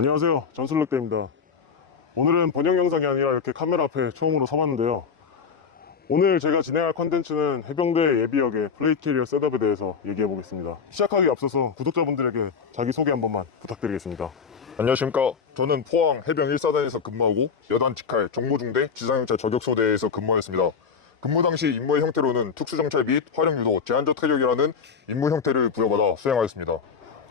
안녕하세요, 전술력대입니다. 오늘은 번역 영상이 아니라 이렇게 카메라 앞에 처음으로 서봤는데요. 오늘 제가 진행할 컨텐츠는 해병대 예비역의 플레이트 캐리어 셋업에 대해서 얘기해 보겠습니다. 시작하기 앞서서 구독자분들에게 자기소개 한 번만 부탁드리겠습니다. 안녕하십니까. 저는 포항 해병 1사단에서 근무하고 여단 직할 정모중대 지상경찰 저격소대에서 근무하였습니다. 근무 당시 임무의 형태로는 특수정찰 및 활용유도, 제한적 타격이라는 임무 형태를 부여받아 수행하였습니다.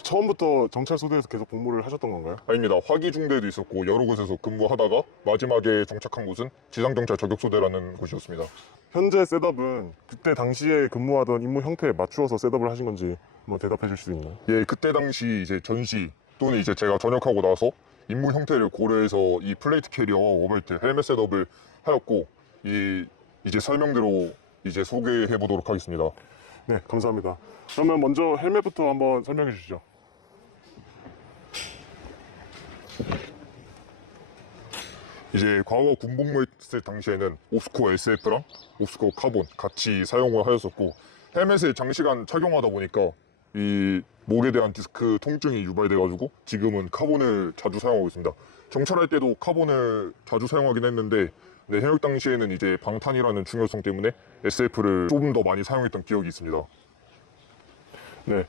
처음부터 정찰소대에서 계속 복무를 하셨던 건가요? 아닙니다. 화기중대도 있었고 여러 곳에서 근무하다가 마지막에 정착한 곳은 지상경찰 저격소대라는 곳이었습니다. 현재 셋업은 그때 당시에 근무하던 임무 형태에 맞추어서 셋업을 하신 건지 한번 대답해 줄 수 있나요? 예, 그때 당시 이제 전시 또는 이제 제가 전역하고 나서 임무 형태를 고려해서 이 플레이트 캐리어와 워벨트, 헬멧 셋업을 하였고 이제 설명대로 이제 소개해 보도록 하겠습니다. 네, 감사합니다. 그러면 먼저 헬멧부터 한번 설명해 주시죠. 이제 과거 군복무했을 당시에는 오스코 SF랑 오스코 카본 같이 사용을 하였었고, 헬멧을 장시간 착용하다 보니까 이 목에 대한 디스크 통증이 유발돼가지고 지금은 카본을 자주 사용하고 있습니다. 정찰할 때도 카본을 자주 사용하긴 했는데, 네, 현역 당시에는 이제 방탄이라는 중요성 때문에 SF를 조금 더 많이 사용했던 기억이 있습니다. 네,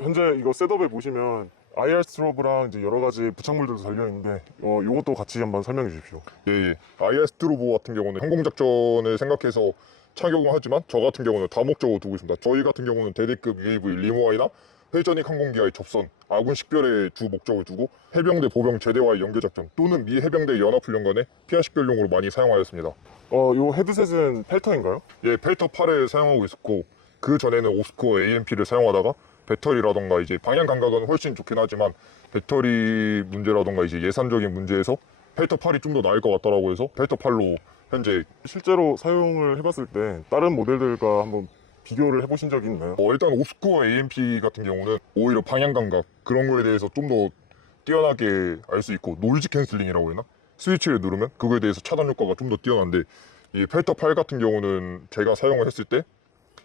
현재 이거 셋업에 보시면 IR 스트로브랑 이제 여러 가지 부착물들도 달려 있는데 이것도 같이 한번 설명해 주십시오. 예. IS 트로보 같은 경우는 항공작전을 생각해서 착용을 하지만 저 같은 경우는 다목적으로 두고 있습니다. 저희 같은 경우는 대대급 UAV 리모아이나 회전익 항공기와의 접선, 아군 식별에 주 목적을 두고 해병대 보병 제대와의 연계작전 또는 미 해병대 연합훈련관의 피하 식별용으로 많이 사용하였습니다. 요 헤드셋은 펠터인가요? 예, 펠터 8을 사용하고 있었고, 그 전에는 오스코 AMP를 사용하다가 배터리라던가 이제 방향 감각은 훨씬 좋긴 하지만 배터리 문제라던가 이제 예산적인 문제에서 펠터 8이 좀 더 나을 것 같더라고 해서 펠터 8로 현재 실제로 사용을 해봤을 때 다른 모델들과 한번 비교를 해보신 적이 있나요? 일단 오스코 AMP 같은 경우는 오히려 방향 감각 그런 거에 대해서 좀 더 뛰어나게 알 수 있고, 노이즈 캔슬링이라고 했나? 스위치를 누르면 그거에 대해서 차단 효과가 좀 더 뛰어난데, 이 펠터 8 같은 경우는 제가 사용을 했을 때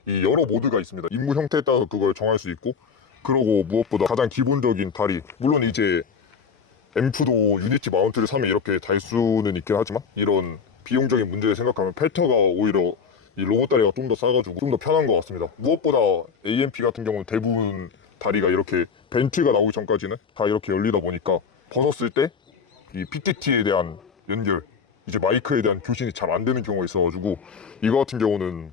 이 여러 모드가 있습니다. 임무 형태에 따라서 그걸 정할 수 있고, 그리고 무엇보다 가장 기본적인 다리, 물론 이제 앰프도 유니티 마운트를 사면 이렇게 달 수는 있긴 하지만 이런 비용적인 문제를 생각하면 펠터가 오히려 이 로봇 다리가 좀 더 싸가지고 좀 더 편한 것 같습니다. 무엇보다 AMP 같은 경우는 대부분 다리가 이렇게 벤트가 나오기 전까지는 다 이렇게 열리다 보니까 벗었을 때 이 PTT에 대한 연결, 이제 마이크에 대한 교신이 잘 안 되는 경우가 있어가지고, 이거 같은 경우는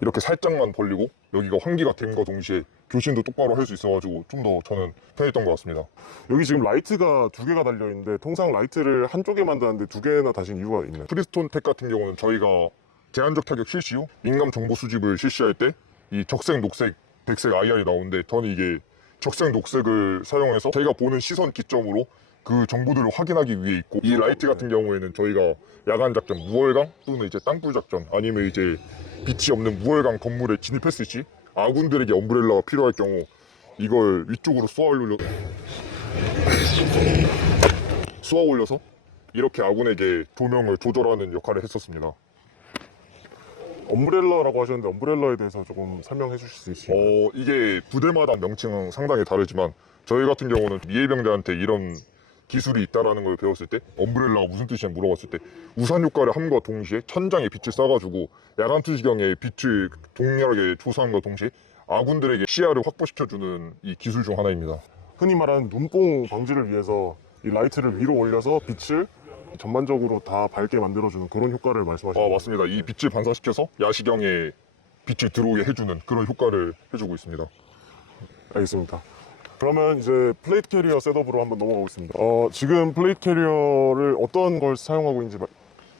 이렇게 살짝만 벌리고 여기가 환기가 됨과 동시에 교신도 똑바로 할 수 있어가지고 좀 더 저는 편했던 것 같습니다. 여기 지금 라이트가 두 개가 달려 있는데 통상 라이트를 한쪽에 만드는데 두 개나 다신 이유가 있나요? 프리스톤 텍 같은 경우는 저희가 제한적 타격 실시 후 민감 정보 수집을 실시할 때 이 적색, 녹색, 백색 IR이 나오는데, 저는 이게 적색, 녹색을 사용해서 저희가 보는 시선 기점으로 그 정보들을 확인하기 위해 있고, 이 라이트 같은 경우에는 저희가 야간 작전, 무월강 또는 이제 땅굴 작전, 아니면 이제 빛이 없는 무월강 건물에 진입했을 시 아군들에게 엄브렐라가 필요할 경우 이걸 위쪽으로 쏘아 올려서 이렇게 아군에게 조명을 조절하는 역할을 했었습니다. 엄브렐라라고 하셨는데 엄브렐라에 대해서 조금 설명해 주실 수 있으신가요? 이게 부대마다 명칭은 상당히 다르지만 저희 같은 경우는 미해병대한테 이런 기술이 있다라는 걸 배웠을 때, 엄브렐라가 무슨 뜻이냐 물어봤을 때 우산 효과를 함과 동시에 천장에 빛을 쏴가지고 야간 투시경에 빛을 동일하게 조사함과 동시에 아군들에게 시야를 확보시켜주는 이 기술 중 하나입니다. 흔히 말하는 눈뽕 방지를 위해서 이 라이트를 위로 올려서 빛을 전반적으로 다 밝게 만들어주는 그런 효과를 말씀하시는 거죠? 맞습니다. 이 빛을 반사시켜서 야시경에 빛이 들어오게 해주는 그런 효과를 해주고 있습니다. 알겠습니다. 그러면 이제 플레이트 캐리어 셋업으로 한번 넘어가겠습니다. 지금 플레이트 캐리어를 어떤 걸 사용하고 있는지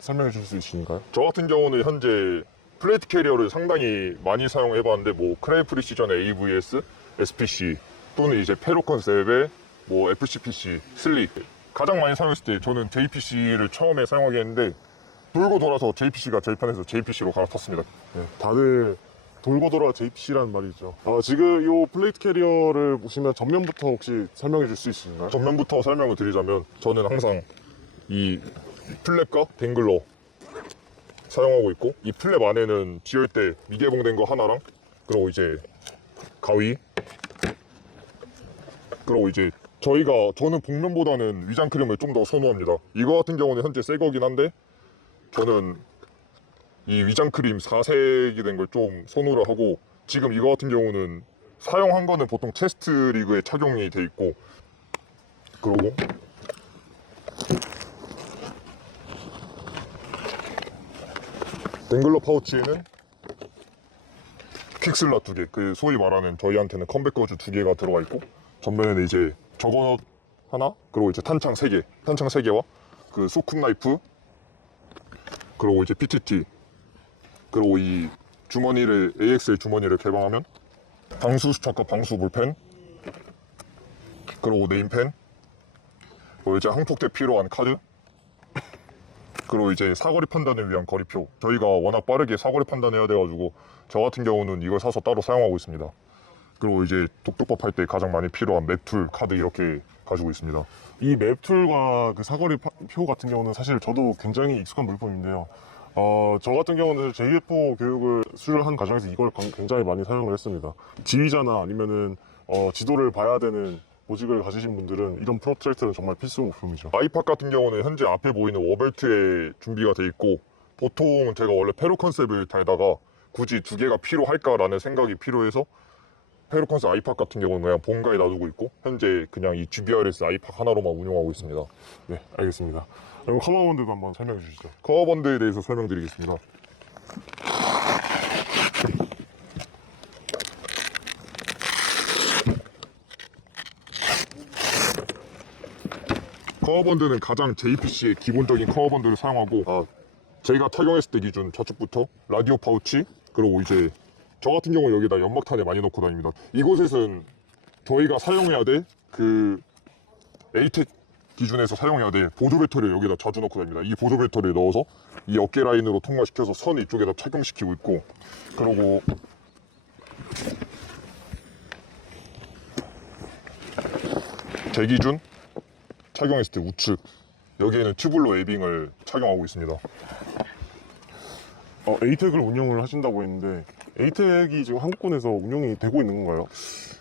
설명해 주실 수 있으신가요? 저 같은 경우는 현재 플레이트 캐리어를 상당히 많이 사용해봤는데, 뭐 크레이 프리시전의 AVS, SPC 또는 이제 페로 컨셉의 뭐 FCPC, 슬릭, 가장 많이 사용했을 때 저는 JPC를 처음에 사용하게 했는데 돌고 돌아서 JPC가 제일 편해서 JPC로 갈아탔습니다. 네, 다들 돌고 돌아 JPC라는 말이 있죠. 지금 이 플레이트 캐리어를 보시면 전면부터 혹시 설명해 줄 수 있으신가요? 전면부터 설명을 드리자면, 저는 항상 이 플랩과 댕글러 사용하고 있고, 이 플랩 안에는 지혈대 미개봉된 거 하나랑, 그리고 이제 가위, 그리고 이제 저는 복면보다는 위장 크림을 좀 더 선호합니다. 이거 같은 경우는 현재 새 거긴 한데 저는 이 위장 크림 4색이 된 걸 좀 선호를 하고, 지금 이거 같은 경우는 사용한 거는 보통 체스트 리그에 착용이 돼 있고, 그리고 댕글러 파우치에는 퀵슬라 2개, 그 소위 말하는 저희한테는 컴백 거즈 2개가 들어가 있고, 전면에는 이제 저거넛 하나, 그리고 이제 탄창 3개와 그 소금 나이프, 그리고 이제 PTT, 그리고 이 주머니를 AXL 주머니를 개방하면 방수 수첩과 방수 볼펜, 그리고 네임펜, 그리고 이제 항폭 때 필요한 카드, 그리고 이제 사거리 판단을 위한 거리표. 저희가 워낙 빠르게 사거리 판단해야 돼가지고 저 같은 경우는 이걸 사서 따로 사용하고 있습니다. 그리고 이제 독독법 할 때 가장 많이 필요한 맵툴 카드 이렇게 가지고 있습니다. 이 맵툴과 그 사거리 표 같은 경우는 사실 저도 굉장히 익숙한 물품인데요. 저 같은 경우는 제2회포 교육을 수료한 과정에서 이걸 굉장히 많이 사용을 했습니다. 지휘자나 아니면은 지도를 봐야 되는 보직을 가지신 분들은 이런 프로트랙터는 정말 필수 물품이죠. 아이팟 같은 경우는 현재 앞에 보이는 워벨트에 준비가 돼 있고, 보통은 제가 원래 페로 컨셉을 달다가 굳이 2개가 필요할까라는 생각이 필요해서 페로 컨셉 아이팟 같은 경우는 그냥 본가에 놔두고 있고, 현재 그냥 이 GBRS 아이팟 하나로만 운영하고 있습니다. 네, 알겠습니다. 그럼 커버본드도 한번 설명해 주시죠. 커버번드에 대해서 설명드리겠습니다. 커버번드는 가장 JPC의 기본적인 커버번드를 사용하고, 제가 착용했을 때 기준 좌측부터 라디오 파우치, 그리고 이제 저 같은 경우 여기다 연막탄을 많이 넣고 다닙니다. 이곳에서는 저희가 사용해야 될 그 에이텍 기준에서 사용해야 될 보조 배터리를 여기다 자주 넣고 다닙니다. 이 보조 배터리를 넣어서 이 어깨 라인으로 통과시켜서 선 이쪽에다 착용시키고 있고, 그리고 제 기준 착용했을 때 우측 여기에는 튜블로 에빙을 착용하고 있습니다. 에이텍을 운영을 하신다고 했는데 에이텍이 지금 한국군에서 운영이 되고 있는 건가요?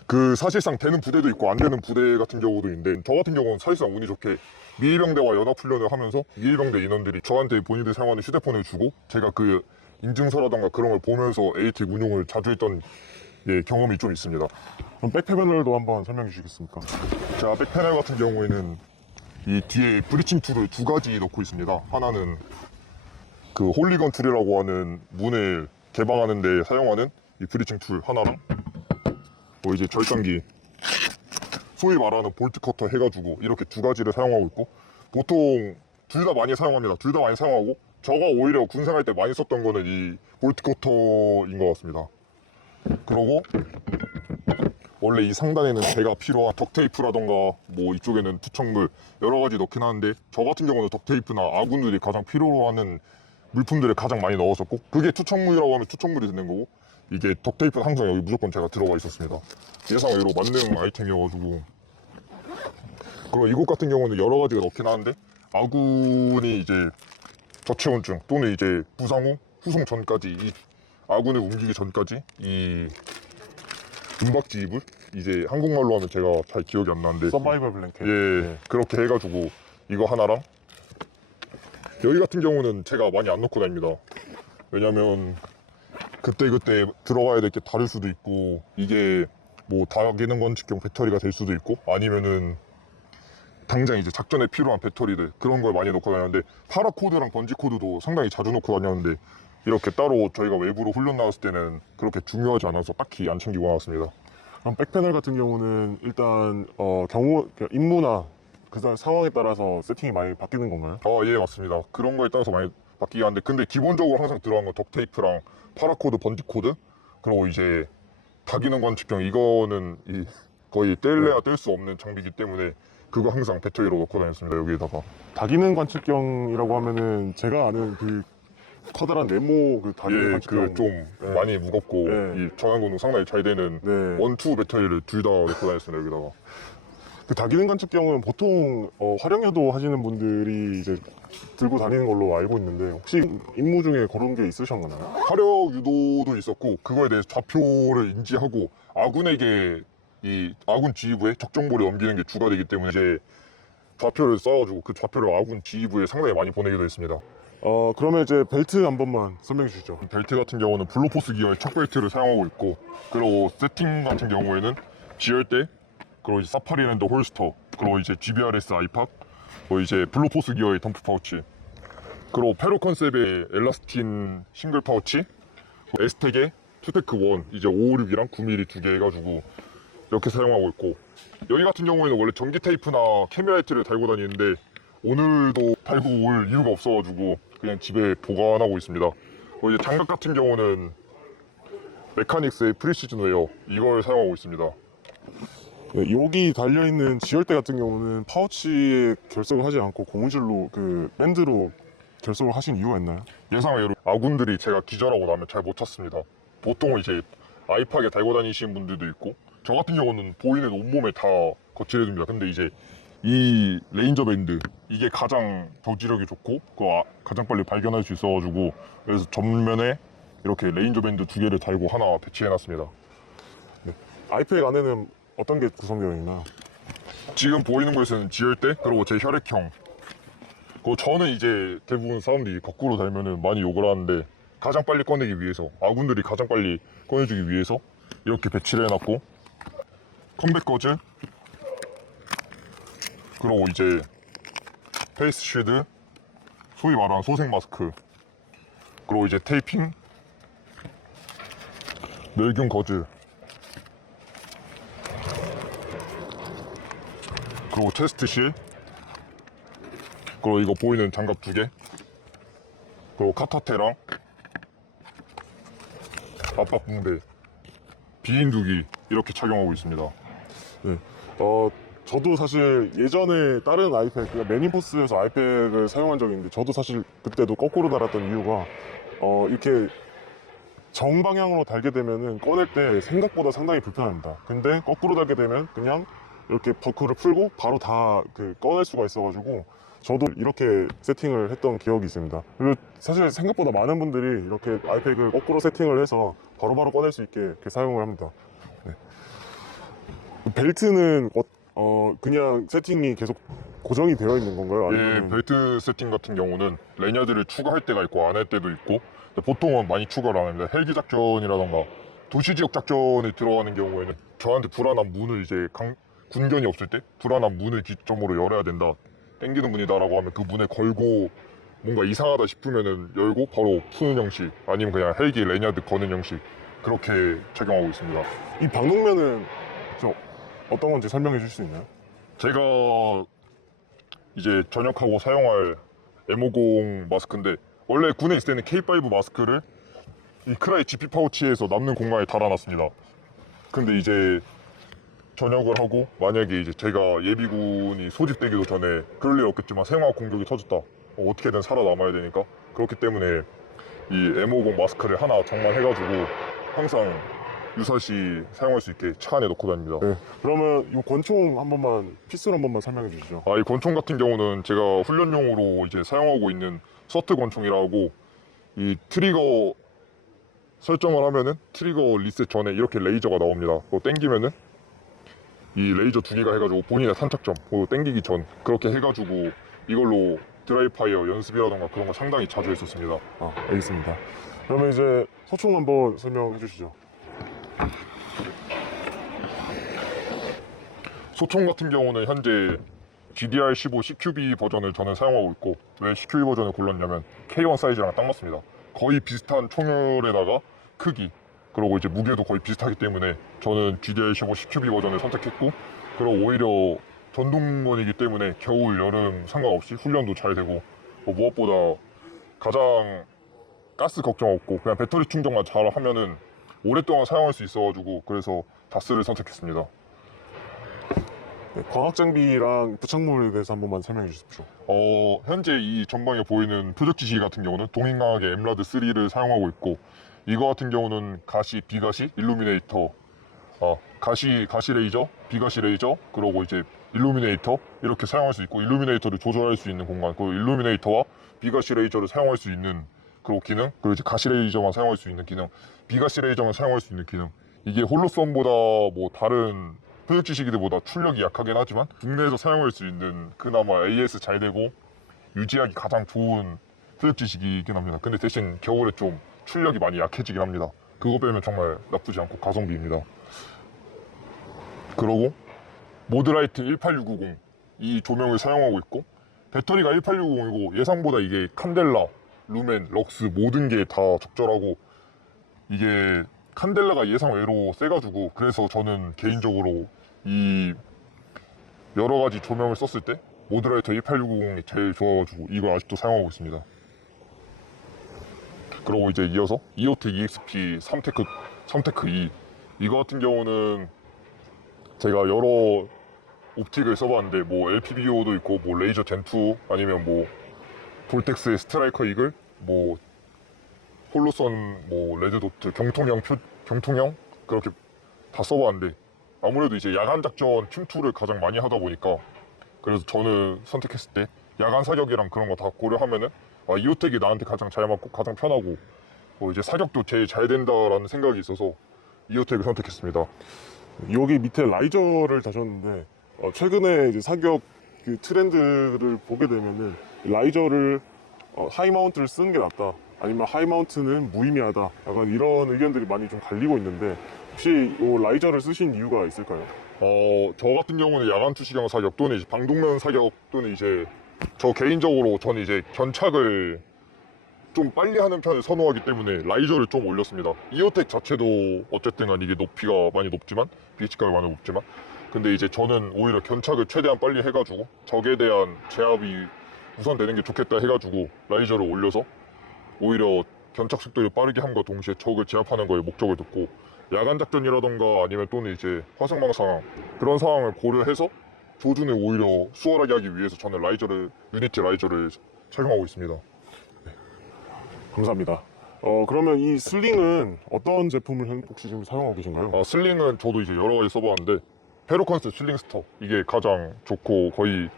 그 사실상 되는 부대도 있고 안 되는 부대 같은 경우도 있는데, 저 같은 경우는 사실상 운이 좋게 미일병대와 연합훈련을 하면서 미일병대 인원들이 저한테 본인들 사용하는 휴대폰을 주고 제가 그 인증서라던가 그런 걸 보면서 에이텍 운용을 자주 했던 경험이 좀 있습니다. 그럼 백패널도 한번 설명해 주시겠습니까? 자, 백패널 같은 경우에는 이 뒤에 브리칭 툴을 2가지 넣고 있습니다. 하나는 그 홀리건 툴이라고 하는 문을 개방하는 데 사용하는 이 브리칭 툴 하나랑, 이제 절단기, 소위 말하는 볼트 커터 해가지고 이렇게 2가지를 사용하고 있고, 보통 둘 다 많이 사용합니다. 둘 다 많이 사용하고, 저가 오히려 군생할 때 많이 썼던 거는 이 볼트 커터인 것 같습니다. 그리고 원래 이 상단에는 제가 필요한 덕테이프라던가 뭐 이쪽에는 투척물 여러 가지 넣긴 하는데, 저 같은 경우는 덕테이프나 아군들이 가장 필요로 하는 물품들을 가장 많이 넣었었고, 그게 투척물이라고 하면 투척물이 되는 거고, 이게 덕테이프는 항상 여기 무조건 제가 들어가 있었습니다. 예상외로 만능 아이템이어가지고. 그리고 이곳 같은 경우는 여러 가지가 넣긴 하는데, 아군이 이제 저체온증 또는 이제 부상 후 후송 전까지 이 아군을 옮기기 전까지 이 은박지 이불, 이제 한국말로 하면 제가 잘 기억이 안 나는데 서바이벌 블랭켓. 네. 그렇게 해가지고 이거 하나랑, 여기 같은 경우는 제가 많이 안 넣고 다닙니다. 왜냐면 그때그때 들어가야 될 게 다를 수도 있고, 이게 뭐 다기능 건축용 배터리가 될 수도 있고, 아니면은 당장 이제 작전에 필요한 배터리들 그런 걸 많이 넣고 다녔는데, 파라코드랑 번지코드도 상당히 자주 넣고 다녔는데, 이렇게 따로 저희가 외부로 훈련 나왔을 때는 그렇게 중요하지 않아서 딱히 안 챙기고 나왔습니다. 그럼 백패널 같은 경우는 일단 경우 임무나 그 상황에 따라서 세팅이 많이 바뀌는 건가요? 예, 맞습니다. 그런 거에 따라서 많이 바뀌긴 한데, 근데 기본적으로 항상 들어간 건 덕테이프랑 파라코드, 번지코드, 그리고 이제 다기능 관측경, 이거는 거의 뗄래야 뗄 수 없는 장비이기 때문에 그거 항상 배터리로 넣고 다녔습니다. 여기에다가. 다기능 관측경이라고 하면은 제가 아는 그 커다란 네모 그 다기능 관측경. 그 좀 많이 무겁고 이 전환功能 상당히 잘 되는 원투 배터리를 둘 다 넣고 다녔습니다. 여기다가. 그 다기능 관측경은 보통 활용유도 하시는 분들이 이제 들고 다니는 걸로 알고 있는데, 혹시 임무 중에 그런 게 있으셨나요? 화력 유도도 있었고, 그거에 대해서 좌표를 인지하고 아군에게 이 아군 지휘부에 적정보를 넘기는 게 주가 되기 때문에 이제 좌표를 써가지고 그 좌표를 아군 지휘부에 상당히 많이 보내기도 했습니다. 그러면 이제 벨트 한 번만 설명해 주시죠. 벨트 같은 경우는 블루포스 기어의 척 벨트를 사용하고 있고, 그리고 세팅 같은 경우에는 지열대, 그리고 이제 사파리랜드 홀스터, 그리고 이제 GBRS 아이팟, 그리고 이제 블루포스 기어의 덤프 파우치, 그리고 페로 컨셉의 엘라스틴 싱글 파우치, 에스텍의 투테크 1 이제 556이랑 9mm 두 개 해가지고 이렇게 사용하고 있고, 여기 같은 경우에는 원래 전기 테이프나 캐미라이트를 달고 다니는데 오늘도 달고 올 이유가 없어가지고 그냥 집에 보관하고 있습니다. 이제 장갑 같은 경우는 메카닉스의 프리시즌 웨어 이걸 사용하고 있습니다. 네, 여기 달려있는 지열대 같은 경우는 파우치에 결석을 하지 않고 고무줄로 그 밴드로 결석을 하신 이유가 있나요? 예상외로 아군들이 제가 기절하고 나면 잘 못 찾습니다. 보통은 이제 아이팍에 달고 다니시는 분들도 있고, 저 같은 경우는 보이는 온몸에 다 거칠해줍니다. 근데 이제 이 레인저 밴드 이게 가장 저지력이 좋고 가장 빨리 발견할 수 있어가지고, 그래서 전면에 이렇게 레인저 밴드 두 개를 달고 하나 배치해놨습니다. 아이팩 안에는 어떤 게 구성되어 있나? 지금 보이는 곳에는 지열대, 그리고 제 혈액형. 저는 이제 대부분 사람들이 거꾸로 달면은 많이 욕을 하는데, 가장 빨리 꺼내기 위해서, 아군들이 가장 빨리 꺼내주기 위해서 이렇게 배치를 해놨고, 컴백 거즈, 그리고 이제 페이스 쉴드, 소위 말하는 소생 마스크, 그리고 이제 테이핑, 멸균 거즈, 그리고 체스트 실, 그리고 이거 보이는 장갑 두 개, 그리고 카타테랑 압박 붕대, 비인두기 이렇게 착용하고 있습니다. 네. 저도 사실 예전에 다른 아이팩, 그러니까 매니포스에서 아이팩을 사용한 적이 있는데, 저도 사실 그때도 거꾸로 달았던 이유가 이렇게 정방향으로 달게 되면은 꺼낼 때 생각보다 상당히 불편합니다. 근데 거꾸로 달게 되면 그냥 이렇게 버클을 풀고 바로 다 꺼낼 수가 있어가지고 저도 이렇게 세팅을 했던 기억이 있습니다. 그리고 사실 생각보다 많은 분들이 이렇게 아이팩을 거꾸로 세팅을 해서 바로바로 꺼낼 수 있게 이렇게 사용을 합니다. 네. 벨트는 그냥 세팅이 계속 고정이 되어 있는 건가요? 예, 아니면 벨트 세팅 같은 경우는 레이어드를 추가할 때가 있고 안 할 때도 있고, 보통은 많이 추가를 안 합니다. 헬기 작전이라던가 도시 지역 작전에 들어가는 경우에는 저한테 불안한 문을 이제 군견이 없을 때 불안한 문을 기점으로 열어야 된다, 땡기는 문이다라고 하면 그 문에 걸고 뭔가 이상하다 싶으면은 열고 바로 푸는 형식, 아니면 그냥 헬기 레이어드 거는 형식, 그렇게 착용하고 있습니다. 이 방독면은 어떤 건지 설명해 줄 수 있나요? 제가 이제 전역하고 사용할 M50 마스크인데, 원래 군에 있을 때는 K5 마스크를 이 크라이 GP 파우치에서 남는 공간에 달아놨습니다. 근데 이제 전역을 하고 만약에 이제 제가 예비군이 소집되기도 전에 그럴 일 없겠지만 생화학 공격이 터졌다, 어떻게든 살아남아야 되니까, 그렇기 때문에 이 M50 마스크를 하나 장만해가지고 항상 유사시 사용할 수 있게 차 안에 넣고 다닙니다. 네. 그러면 이 권총 한 번만, 피스를 한 번만 설명해 주시죠. 이 권총 같은 경우는 제가 훈련용으로 이제 사용하고 있는 서트 권총이라고, 이 트리거 설정을 하면은 트리거 리셋 전에 이렇게 레이저가 나옵니다. 그거 땡기면은 이 레이저 두 개가 해가지고 본인의 탄착점, 그거 땡기기 전 그렇게 해가지고 이걸로 드라이 파이어 연습이라던가 그런 거 상당히 자주 했었습니다. 알겠습니다. 그러면 이제 소총 한번 설명해 주시죠. 소총 같은 경우는 현재 GDR-15 CQB 버전을 저는 사용하고 있고, 왜 CQB 버전을 골랐냐면 K1 사이즈랑 딱 맞습니다. 거의 비슷한 총열에다가 크기, 그리고 이제 무게도 거의 비슷하기 때문에 저는 GDR-15 CQB 버전을 선택했고, 그리고 오히려 전동건이기 때문에 겨울, 여름 상관없이 훈련도 잘 되고, 무엇보다 가장 가스 걱정 없고 그냥 배터리 충전만 잘 하면은 오랫동안 사용할 수 있어가지고, 그래서 다스를 선택했습니다. 네, 광학 장비랑 부착물에 대해서 한 번만 설명해 주십시오. 현재 이 전방에 보이는 표적지시 같은 경우는 동인강하게 엠라드 3를 사용하고 있고, 이거 같은 경우는 가시, 비가시, 일루미네이터, 가시 레이저, 비가시 레이저, 그리고 이제 일루미네이터 이렇게 사용할 수 있고, 일루미네이터를 조절할 수 있는 공간, 그 일루미네이터와 비가시 레이저를 사용할 수 있는 그리고 기능, 그리고 이제 가시 레이저만 사용할 수 있는 기능, 비가시 레이저만 사용할 수 있는 기능, 이게 홀로선보다 뭐 다른 표적지시기들보다 출력이 약하긴 하지만 국내에서 사용할 수 있는 그나마 AS 잘 되고 유지하기 가장 좋은 표적지시기이긴 합니다. 근데 대신 겨울에 좀 출력이 많이 약해지긴 합니다. 그거 빼면 정말 나쁘지 않고 가성비입니다. 그러고 모드라이트 18690 이 조명을 사용하고 있고 배터리가 18690이고 예상보다 이게 칸델라, 루멘, 럭스 모든 게 다 적절하고 이게 칸델라가 예상 외로 세가지고 그래서 저는 개인적으로 이 여러 가지 조명을 썼을 때 모드라이터 18690이 제일 좋아가지고 이걸 아직도 사용하고 있습니다. 그리고 이제 이어서 이오텍 EXP 3테크 2 이거 같은 경우는 제가 여러 옵틱을 써봤는데 뭐 LPBO도 있고 뭐 레이저 젠2 아니면 뭐 볼텍스의 스트라이커 이글 뭐 홀로선 뭐 레드도트 경통형 그렇게 다 써봤는데 아무래도 이제 야간 작전 팀2를 가장 많이 하다 보니까 그래서 저는 선택했을 때 야간 사격이랑 그런 거 다 고려하면은 이오텍이 나한테 가장 잘 맞고 가장 편하고 이제 사격도 제일 잘 된다라는 생각이 있어서 이오텍을 선택했습니다. 여기 밑에 라이저를 다셨는데 최근에 이제 사격 그 트렌드를 보게 되면은 라이저를 하이 마운트를 쓰는 게 낫다 아니면 하이 마운트는 무의미하다 약간 이런 의견들이 많이 좀 갈리고 있는데 혹시 이 라이저를 쓰신 이유가 있을까요? 저 같은 경우는 야간 투시경 사격 또는 이제 방독면 사격 또는 이제 저 개인적으로 저는 이제 견착을 좀 빨리 하는 편을 선호하기 때문에 라이저를 좀 올렸습니다. 이오텍 자체도 어쨌든 간 이게 높이가 많이 높지만 BH가가 많이 높지만 근데 이제 저는 오히려 견착을 최대한 빨리 해가지고 적에 대한 제압이 우선되는 게 좋겠다 해가지고 라이저를 올려서 오히려 견착 속도를 빠르게 함과 동시에 적을 제압하는 거에 목적을 뒀고 야간 작전이라던가 아니면 또는 이제 화성망 상황 그런 상황을 고려해서 조준을 오히려 수월하게 하기 위해서 저는 유니티 라이저를 착용하고 있습니다. 감사합니다. 그러면 이 슬링은 어떤 제품을 혹시 지금 사용하고 계신가요? 슬링은 저도 이제 여러 가지 써봤는데 페로컨스 슬링스터 이게 가장 좋고 거의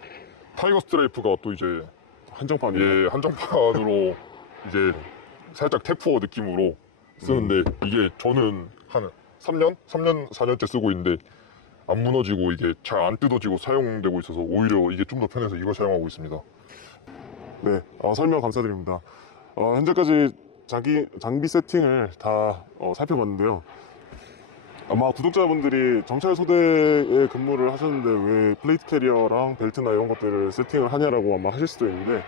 타이거 스트라이프가 또 이제 한정판이에요. 한정판으로 이제 살짝 테프어 느낌으로 쓰는데 이게 저는 한 4년째 쓰고 있는데 안 무너지고 이게 잘 안 뜯어지고 사용되고 있어서 오히려 이게 좀 더 편해서 이걸 사용하고 있습니다. 네, 설명 감사드립니다. 현재까지 장비 세팅을 다 살펴봤는데요. 아마 구독자분들이 정찰 소대에 근무를 하셨는데 왜 플레이트 캐리어랑 벨트나 이런 것들을 세팅을 하냐라고 아마 하실 수도 있는데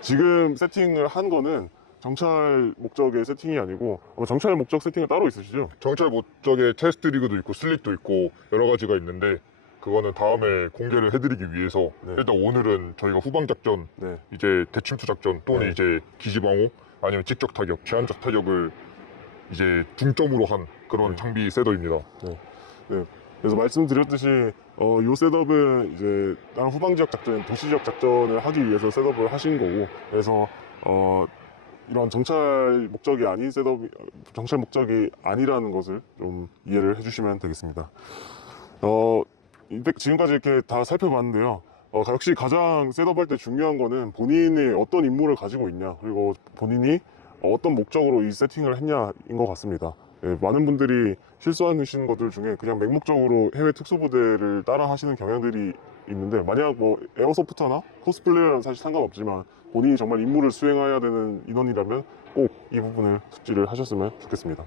지금 세팅을 한 거는 정찰 목적의 세팅이 아니고 아마 정찰 목적 세팅이 따로 있으시죠? 정찰 목적에 테스트 리그도 있고 슬릿도 있고 여러 가지가 있는데 그거는 다음에 공개를 해드리기 위해서 네. 일단 오늘은 저희가 후방 작전 네. 이제 대침투 작전 또는 네. 이제 기지방호 아니면 직접 타격, 제한적 타격을 이제 중점으로 한 그런 네. 장비 셋업입니다. 네. 그래서 말씀드렸듯이 이 셋업은 이제 다른 후방 지역 작전, 도시 지역 작전을 하기 위해서 셋업을 하신 거고 그래서 이런 정찰 목적이 아닌 정찰 목적이 아니라는 것을 좀 이해를 해주시면 되겠습니다. 지금까지 이렇게 다 살펴봤는데요. 역시 가장 셋업할 때 중요한 거는 본인이 어떤 임무를 가지고 있냐 그리고 본인이 어떤 목적으로 이 세팅을 했냐인 것 같습니다. 예, 많은 분들이 실수하시는 것들 중에 그냥 맹목적으로 해외 특수부대를 따라 하시는 경향들이 있는데 만약 뭐 에어소프터나 코스플레이어는 사실 상관없지만 본인이 정말 임무를 수행해야 되는 인원이라면 꼭 이 부분을 숙지를 하셨으면 좋겠습니다.